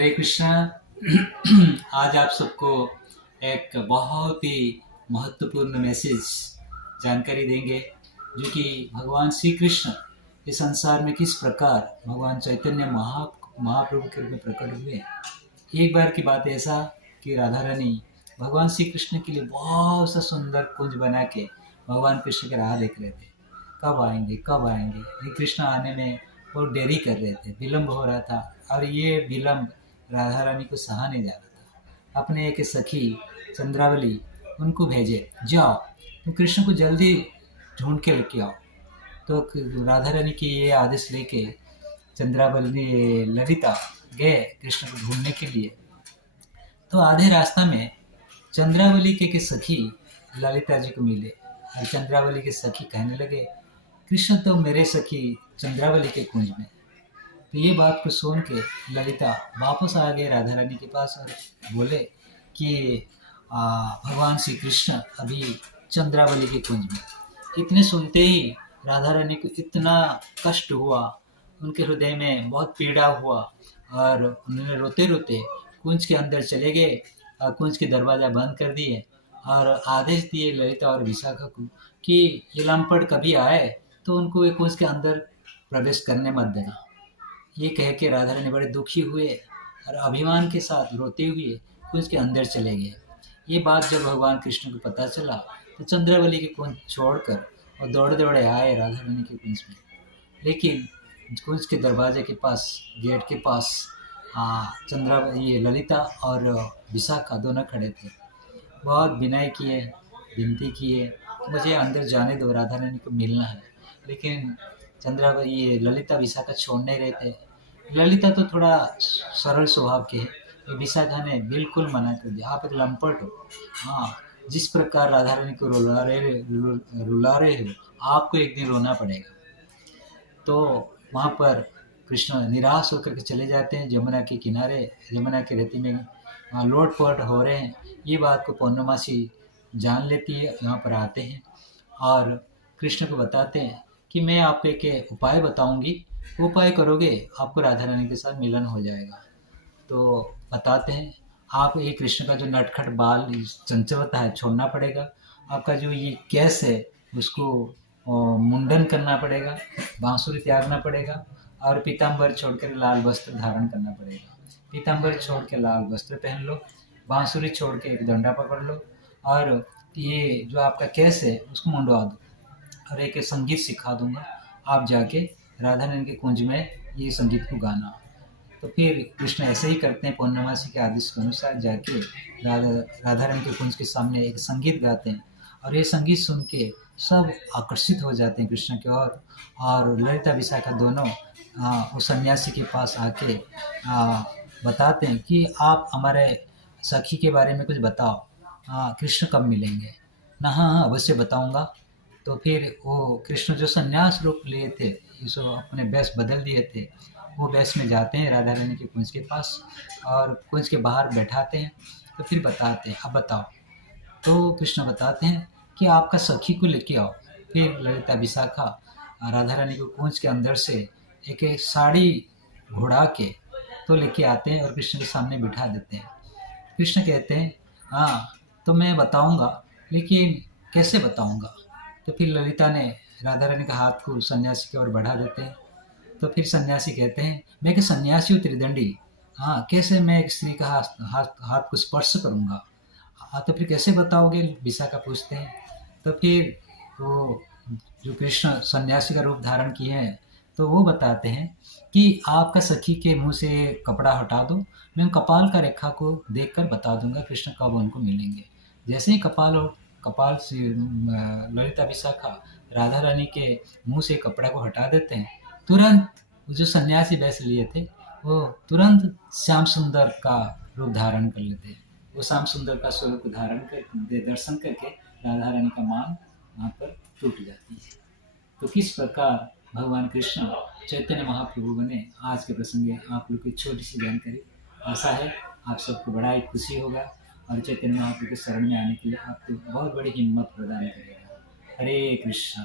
हरे कृष्णा। आज आप सबको एक बहुत ही महत्वपूर्ण मैसेज जानकारी देंगे, जो कि भगवान श्री कृष्ण इस संसार में किस प्रकार भगवान चैतन्य महाप्रभु के रूप में प्रकट हुए। एक बार की बात ऐसा कि राधा रानी भगवान श्री कृष्ण के लिए बहुत सा सुंदर कुंज बना के भगवान कृष्ण की राह देख रहे थे, कब आएंगे कब आएंगे। ये कृष्ण आने में बहुत देरी कर रहे थे, विलम्ब हो रहा था, और ये विलम्ब राधा रानी को सहा नहीं जा रहा था। अपने एक सखी चंद्रावली उनको भेजे, जाओ तुम कृष्ण को जल्दी ढूंढ के लेके आओ। तो राधा रानी की ये आदेश लेके चंद्रावली ललिता गए कृष्ण को ढूंढने के लिए। तो आधे रास्ता में चंद्रावली के सखी ललिता जी को मिले, और चंद्रावली के सखी कहने लगे, कृष्ण तो मेरे सखी चंद्रावली के कुंज में। तो ये बात को सुन के ललिता वापस आ गए राधा रानी के पास और बोले कि भगवान श्री कृष्ण अभी चंद्रावली के कुंज में। इतने सुनते ही राधा रानी को इतना कष्ट हुआ, उनके हृदय में बहुत पीड़ा हुआ, और उन्होंने रोते रोते कुंज के अंदर चले गए और कुंज के दरवाज़ा बंद कर दिए और आदेश दिए ललिता और विशाखा को कि ये लंपट कभी आए तो उनको ये कुंज के अंदर प्रवेश करने मत देना। ये कह के राधा रानी बड़े दुखी हुए और अभिमान के साथ रोते हुए कुंज के अंदर चले गए। ये बात जब भगवान कृष्ण को पता चला तो चंद्रावली के कुंज छोड़कर और दौड़े दौड़े आए राधा रानी के कुंज में। लेकिन कुंज के दरवाजे के पास, गेट के पास ये ललिता और विशाखा दोनों खड़े थे। बहुत विनय किए, विनती किए, मुझे अंदर जाने दो, राधा रानी को मिलना है। लेकिन ये ललिता विशाखा छोड़ नहीं रहे थे। ललिता तो थोड़ा सरल स्वभाव के है, विशाखा ने बिल्कुल मना कर दिया, आप एक लंपट हो। हाँ, जिस प्रकार राधा रानी को रुला रहे हो, आपको एक दिन रोना पड़ेगा। तो वहाँ पर कृष्ण निराश होकर के चले जाते हैं जमुना के किनारे। जमुना की रेती में लोटपोट हो रहे हैं। ये बात को पौर्णमासी जान लेती है, यहाँ पर आते हैं और कृष्ण को बताते हैं कि मैं आपको एक उपाय बताऊंगी, वो उपाय करोगे आपको राधा रानी के साथ मिलन हो जाएगा। तो बताते हैं, आप ये कृष्ण का जो नटखट बाल चंचलता है छोड़ना पड़ेगा, आपका जो ये केस है उसको मुंडन करना पड़ेगा, बांसुरी त्यागना पड़ेगा, और पीताम्बर छोड़कर लाल वस्त्र धारण करना पड़ेगा। पीताम्बर छोड़ के लाल वस्त्र पहन लो, बांसुरी छोड़ के एक डंडा पकड़ लो, और ये जो आपका केस है उसको मुंडवा दो, और एक संगीत सिखा दूंगा, आप जाके राधा रानी के कुंज में ये संगीत को गाना। तो फिर कृष्ण ऐसे ही करते हैं, पौर्णमासी के आदेश के अनुसार जाके राधा रानी के कुंज के सामने एक संगीत गाते हैं, और ये संगीत सुन के सब आकर्षित हो जाते हैं कृष्ण की ओर। और ललिता विशाखा दोनों उस सन्यासी के पास आके बताते हैं कि आप हमारे सखी के बारे में कुछ बताओ, कृष्ण कब मिलेंगे ना। हाँ, अवश्य बताऊंगा। तो फिर वो कृष्ण जो सन्यास रूप लिए थे, इसको अपने वेश बदल दिए थे, वो वेश में जाते हैं राधा रानी के कुंज के पास और कुंज के बाहर बैठाते हैं। तो फिर बताते हैं, अब बताओ। तो कृष्ण बताते हैं कि आपका सखी को लेके आओ। फिर ललिता विशाखा राधा रानी को कुंज के अंदर से एक साड़ी घोड़ा के तो लेके आते हैं और कृष्ण के सामने बिठा देते हैं। कृष्ण कहते हैं, हाँ तो मैं बताऊंगा, लेकिन कैसे बताऊंगा। तो फिर ललिता ने राधा रानी का हाथ को सन्यासी की ओर बढ़ा देते हैं। तो फिर सन्यासी कहते हैं, मैं कि सन्यासी हूँ त्रिदंडी, हाँ कैसे मैं एक स्त्री का हाथ को स्पर्श करूंगा। हाँ तो फिर कैसे बताओगे, विशाखा पूछते हैं। तो फिर वो जो कृष्ण सन्यासी का रूप धारण किए हैं, तो वो बताते हैं कि आपका सखी के मुंह से कपड़ा हटा दो, मैं कपाल का रेखा को देखकर बता दूंगा कृष्ण कब उनको मिलेंगे। जैसे ही कपाल से ललिता विशाखा राधा रानी के मुंह से कपड़ा को हटा देते हैं, तुरंत जो सन्यासी वेश लिए थे वो तुरंत श्याम सुंदर का रूप धारण कर लेते हैं। वो श्याम सुंदर का स्वरूप धारण कर दर्शन करके राधा रानी का मान वहाँ पर टूट जाती है। तो किस प्रकार भगवान कृष्ण चैतन्य महाप्रभु बने, आज के प्रसंग में आप लोग की छोटी सी जानकारी। आशा है आप सबको बड़ा ही खुशी होगा और चैतन्य महाप्रभु के शरण में आने के लिए आपको बहुत बड़ी हिम्मत प्रदान करेगा। हरे कृष्णा।